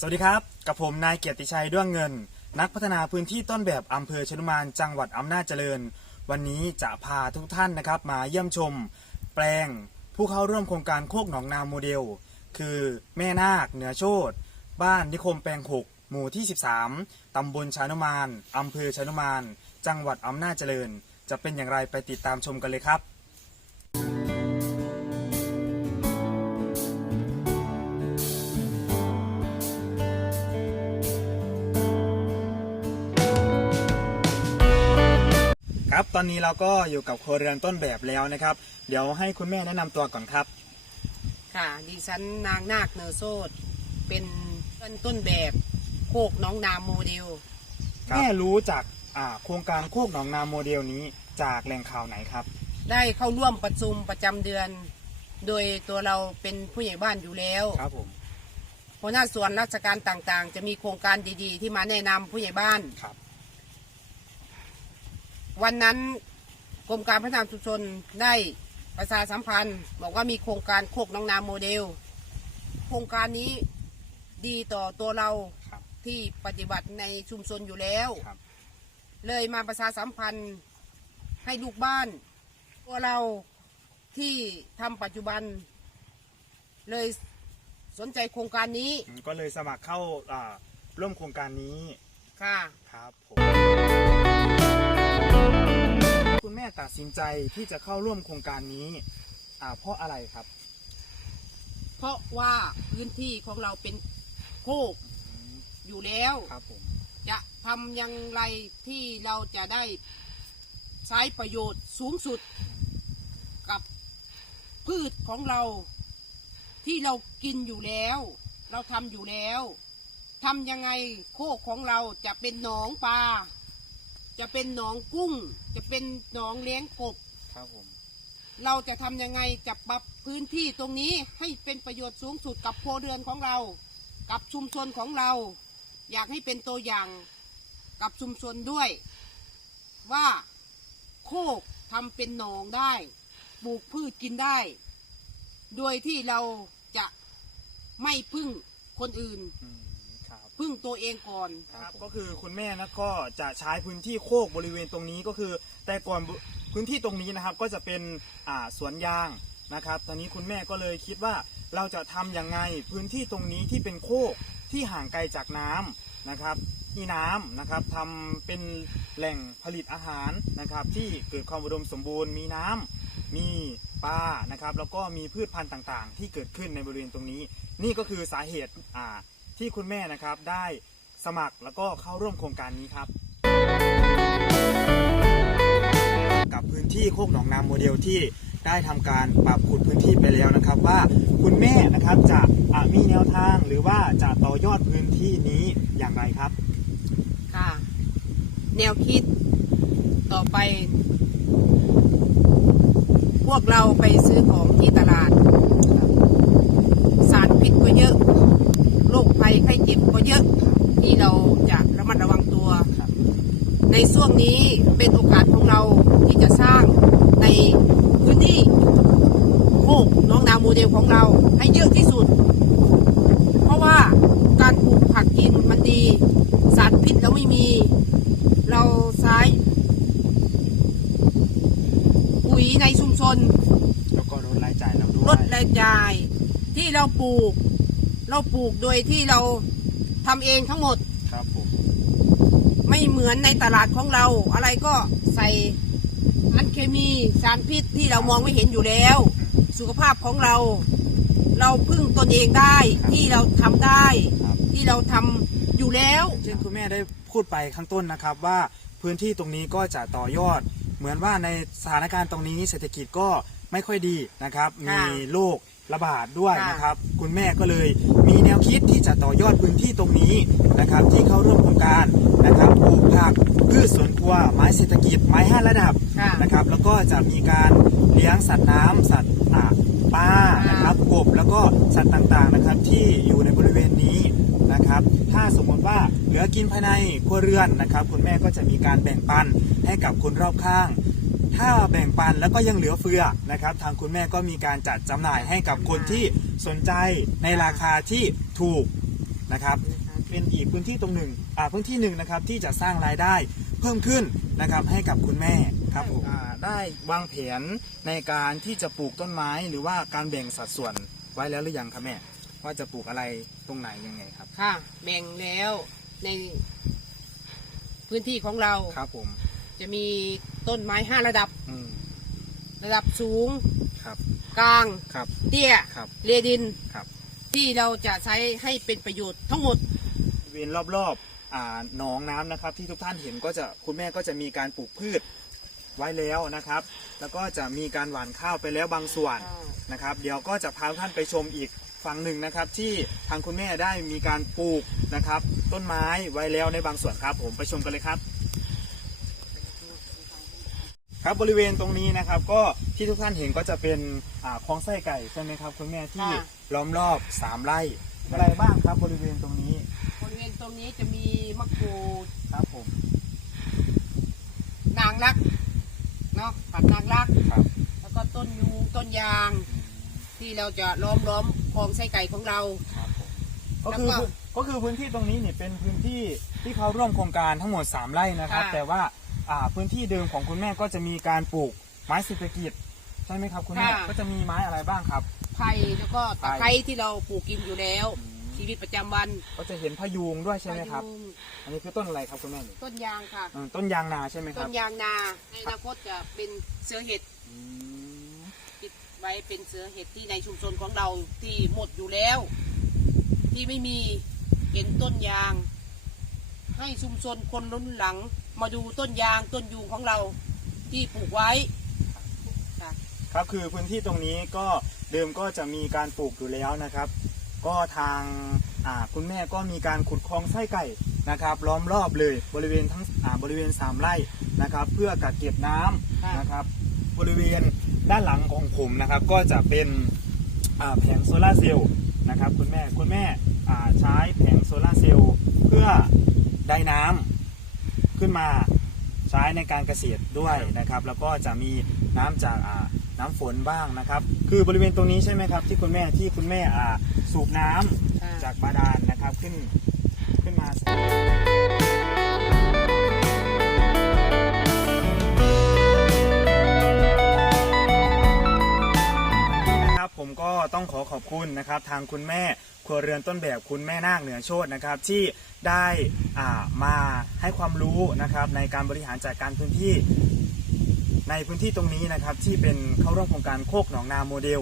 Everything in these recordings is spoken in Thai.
สวัสดีครับ กับผมนายเกียรติชัยด้วงเงิน นักพัฒนาพื้นที่ต้นแบบอำเภอชนุมานจังหวัดอำนาจเจริญ วันนี้จะพาทุกท่านนะครับมาเยี่ยมชม แปลงผู้เข้าร่วมโครงการโคกหนองนาโมเดล คือแม่นาคเหนือโชตบ้านนิคมแปลง6หมู่ที่ 13 ตำบลชานุมานอำเภอชานุมาน จังหวัดอำนาจเจริญ จะเป็นอย่างไรไปติดตามชมกันเลยครับ ครับ ตอนนี้เราก็อยู่กับครัวเรือนต้นแบบแล้วนะครับ เดี๋ยวให้คุณแม่แนะนำตัวก่อนครับ ค่ะดิฉันนางนาคเนอโซดเป็นเพื่อนต้นแบบโคกน้องนามโมเดลแม่รู้จากอ่าโครงการโคกหนองนาโมเดลนี้จากแหล่งข่าวไหนครับ ได้เข้าร่วมประชุมประจำเดือน โดยตัวเราเป็นผู้ใหญ่บ้านอยู่แล้วครับผมหัวหน้าส่วนราชการต่างๆ จะมีโครงการดีๆ ที่มาแนะนำผู้ใหญ่บ้าน ครับ วันนั้นกรมการพัฒนาชุมชนได้ประชาสัมพันธ์ บอกว่ามีโครงการโคกน้องนาโมเดล โครงการนี้ดีต่อตัวเราครับที่ปฏิบัติในชุมชนอยู่แล้ว ครับ เลยมาประชาสัมพันธ์ให้ลูกบ้าน ตัวเราที่ทำปัจจุบัน เลยสนใจโครงการนี้อืมก็เลยสมัครเข้าอ่าร่วมโครงการนี้ค่ะ ครับผม คุณแม่ตัดสินใจที่จะเข้าร่วมโครงการนี้อ่าเพราะอะไรครับ เพราะว่าพื้นที่ของเราเป็นโคกอืมอยู่แล้ว ครับผม จะทำอย่างไรที่เราจะได้ใช้ประโยชน์สูงสุดกับพืชของเรา ที่เรากินอยู่แล้ว เราทำอยู่แล้วทำยังไงโคกของเราจะเป็นหนองปลา จะเป็นหนองกุ้ง จะเป็นหนองเลี้ยงกบ ครับผม เราจะทำยังไงจะปรับพื้นที่ตรงนี้ให้เป็นประโยชน์สูงสุดกับโครัวเรือนของเรา กับชุมชนของเรา อยากให้เป็นตัวอย่างกับชุมชนด้วย ว่าโคกทำเป็นหนองได้ปลูกพืชกินได้ โดยที่เราจะไม่พึ่งคนอื่น อืมครับ พึ่งตัวเองก่อน ครับก็คือคุณแม่นะก็จะใช้พื้นที่โคกบริเวณตรงนี้ก็คือ แต่ก่อนพื้นที่ตรงนี้นะครับก็จะเป็นอ่าสวนยางนะครับ ตอนนี้คุณแม่ก็เลยคิดว่าเราจะทำยังไงพื้นที่ตรงนี้ที่เป็นโคกที่ห่างไกลจากน้ำนะครับที่น้ำนะครับทำเป็นแหล่งผลิตอาหารนะครับ ที่เกิดความอุดมสมบูรณ์มีน้ำมีปลานะครับ แล้วก็มีพืชพันธุ์ต่างๆ ที่เกิดขึ้นในบริเวณตรงนี้ นี่ก็คือสาเหตุอ่า ที่คุณแม่นะครับได้สมัครแล้วก็เข้าร่วมโครงการนี้ครับ กับพื้นที่โคกหนองนาโมเดลที่ได้ทำการปรับขุดพื้นที่ไปแล้วนะครับ ว่าคุณแม่นะครับจะมีแนวทางหรือว่าจะต่อยอดพื้นที่นี้อย่างไรครับค่ะแนวคิดต่อไป พวกเราไปซื้อของที่ตลาด สารพิษก็เยอะ ภัยไข้เจ็บก็เยอะที่เราจะระมัดระวังตัวครับในช่วงนี้เป็นโอกาสของเราที่จะสร้างในพื้นที่โคกน้องนาโมเดลของเราให้เยอะที่สุด เพราะว่าการปลูกผักกินมันดี สารพิษเราไม่มี เราใช้ปุ๋ยในชุมชนแล้วก็ลดรายจ่ายเราด้วลยดรายจ่ายที่เราปลูก เราปลูกโดยที่เราทำเองทั้งหมด ครับผมไม่เหมือนในตลาดของเรา อะไรก็ใส่สารเคมีสารพิษที่เรามองไม่เห็นอยู่แล้ว สุขภาพของเรา เราพึ่งตนเองได้ที่เราทำได้ ครับ ที่เราทำอยู่แล้ว เช่นคุณแม่ได้พูดไปข้างต้นนะครับว่าพื้นที่ตรงนี้ก็จะต่อยอด เหมือนว่าในสถานการณ์ตรงนี้เศรษฐกิจก็ไม่ค่อยดีนะครับ มีค่ะโรค ระบาดด้วยค่ะนะครับ คุณแม่ก็เลยมีแนวคิดที่จะต่อยอดพื้นที่ตรงนี้นะครับ ที่เข้าร่วมโครงการนะครับปลูกผักพืชสวนครัวไม้เศรษฐกิจไม้ห้าระดับค่ะนะครับ แล้วก็จะมีการเลี้ยงสัตว์น้ำสัตว์อ่าปลานะครับกบแล้วก็สัตว์ต่างๆนะครับ ที่อยู่ในบริเวณนี้นะครับ ถ้าสมมติว่าเหลือกินภายในครัวเรือนนะครับ คุณแม่ก็จะมีการแบ่งปันให้กับคนรอบข้าง ถ้าแบ่งปันแล้วก็ยังเหลือเฟือนะครับ ทางคุณแม่ก็มีการจัดจำหน่ายให้กับคนที่สนใจในราคาที่ถูกนะครับ เป็นอีกพื้นที่ตรงหนึ่งอ่าพื้นที่หนึ่งนะครับที่จะสร้างรายได้เพิ่มขึ้นนะครับให้กับคุณแม่ครับผมอ่าได้วางแผนในการที่จะปลูกต้นไม้หรือว่าการแบ่งสัดส่วนไว้แล้วหรือยังครับแม่ ว่าจะปลูกอะไรตรงไหนยังไงครับ ค่ะ แบ่งแล้วในพื้นที่ของเรา ครับผม จะมีต้นไม้ห้าระดับ อืมระดับสูง ครับกลาง ครับ เตี้ย ครับ เรดิน ครับ ที่เราจะใช้ให้เป็นประโยชน์ทั้งหมด บริเวณรอบๆอ่าหนองน้ำนะครับ ที่ทุกท่านเห็นก็จะคุณแม่ก็จะมีการปลูกพืชไว้แล้วนะครับ แล้วก็จะมีการหว่านข้าวไปแล้วบางส่วนนะครับ เดี๋ยวก็จะพาท่านไปชมอีกฝั่งหนึ่งนะครับ ที่ทางคุณแม่ได้มีการปลูกนะครับ ต้นไม้ไว้แล้วในบางส่วนครับ ผมไปชมกันเลยครับ ครับบริเวณตรงนี้นะครับก็ที่ทุกท่านเห็นก็จะเป็นอ่าคลองไส้ไก่ใช่ไหมครับคุณแม่ที่ค่ะ ล้อมรอบสามไร่อะไรบ้างครับบริเวณตรงนี้บริเวณตรงนี้จะมีมะกรูดครับผมนางรักเนาะผักนางรัก ครับแล้วก็ต้นยูงต้นยาง ที่เราจะล้อมล้อมคลองไส้ไก่ของเรา ครับผมก็คือแล้วก็ก็คือพื้นที่ตรงนี้เนี่ยเป็นพื้นที่ที่เขาร่วมโครงการทั้งหมด 3 ไร่นะครับ ค่ะแต่ว่า อ่าพื้นที่เดิมของคุณแม่ก็จะมีการปลูกไม้เศรษฐกิจใช่ไหมครับคุณแม่ก็จะมีไม้อะไรบ้างครับ ไผ่แล้วก็ตะไผ่ไคร้ที่เราปลูกกินอยู่แล้วชีวิตประจำวันก็จะเห็นพะยูงด้วยใช่ไหมครับพายุงอันนี้คือต้นอะไรครับคุณแม่ต้นยางค่ะ อืมต้นยางนาใช่ไหมคต้รับนยางนา ในอนาคตจะเป็นเสือเห็ดอืมปิดไว้เป็นเสือเห็ดที่ในชุมชนของเราที่หมดอยู่แล้ว ที่ไม่มีเป็นต้นยาง ให้ชุมชนคนรุ่นหลัง มาดูต้นยางต้นยูงของเราที่ปลูกไว้ค่ะ ครับคือพื้นที่ตรงนี้ก็เดิมก็จะมีการปลูกอยู่แล้วนะครับ ก็ทางอ่าคุณแม่ก็มีการขุดคลองไส้ไก่นะครับล้อมรอบเลยบริเวณทั้งอ่าบริเวณสามไร่นะครับ เพื่อกักเก็บน้ำค่ะ นะครับ บริเวณด้านหลังของผมนะครับ ก็จะเป็นอ่าแผงโซลาร์เซลล์นะครับ คุณแม่คุณแม่อ่าใช้แผงโซลาร์เซลล์เพื่อได้น้ำ ขึ้นมาใช้ในการเกษตรด้วยนะครับ แล้วก็จะมีน้ำจากอ่าน้ำฝนบ้างนะครับ คือบริเวณตรงนี้ใช่ไหมครับ ที่คุณแม่ที่คุณแม่อ่าสูบน้ำค่ะจากบาดาลนะครับขึ้นขึ้นมา ผมก็ต้องขอขอบคุณนะครับทางคุณแม่ครัวเรือนต้นแบบคุณแม่นาคเหนือโชตนะครับที่ได้อ่ามาให้ความรู้นะครับในการบริหารจัดการพื้นที่ ในพื้นที่ตรงนี้นะครับที่เป็นเข้าร่วมโครงการโคกหนองนาโมเดล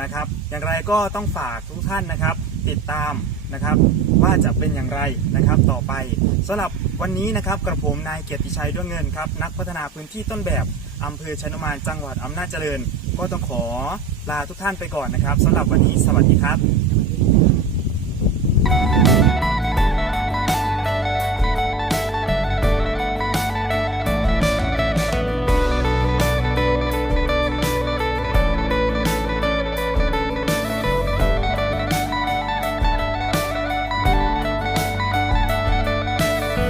นะครับอย่างไรก็ต้องฝากทุกท่านนะครับ ติดตามนะครับว่าจะเป็นอย่างไรนะครับต่อไปสำหรับวันนี้นะครับกระผมนายเกียรติชัยด้วงเงินครับนักพัฒนาพื้นที่ต้นแบบ อำเภอชนุมานจังหวัดอำนาจเจริญ ก็ต้องขอลาทุกท่านไปก่อนนะครับสำหรับวันนี้สวัสดีครับ